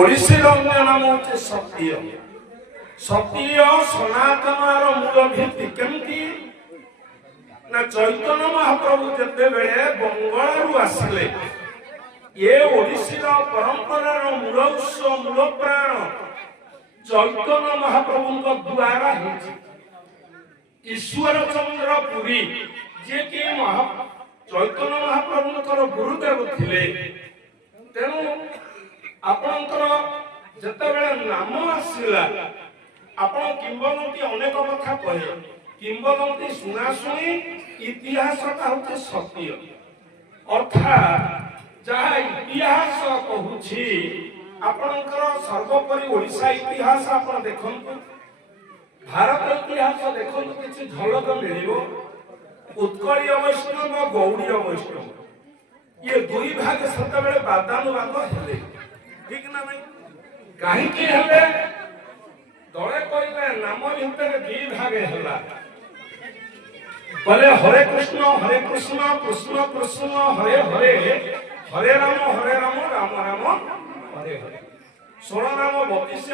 ओडिशीर अन्य नाम होचे सत्य। सत्य सनातनर मूल भित्ति केमती ना चैतन्य महाप्रभु जते बेले बंगालरू आसिले ये ओडिशीर परंपरार मूल उत्स मूल प्राण चैतन्य महाप्रभु द्वारा ईश्वर चंद्र पुरी जे कि चैतन्य महाप्रभुंकर गुरुदेव थिले। तेणु आपणकर जेतेबेले नाम आसिला आपण किंबदंती अनेक कथा कहे किंबदंती शुणा शुणी इतिहासटा होते सत्य अर्थात जहा इतिहास कहूछि आपणकर सर्वोपरि ओडिशा इतिहास आपण देखंतु भारत इतिहास देखंतु किछि झलक मिलिबो। उत्कलीय वैष्णव गौड़ीय वैष्णव ये दुई भाग सेतेबेले बादानुबाद हेले ठीक ना नहीं कहीं हेले दले कहले नाम भितर दुई भाग हेला बोले हरे कृष्ण कृष्ण कृष्ण हरे हरे हरे राम राम राम हरे हरे 16 नाम 32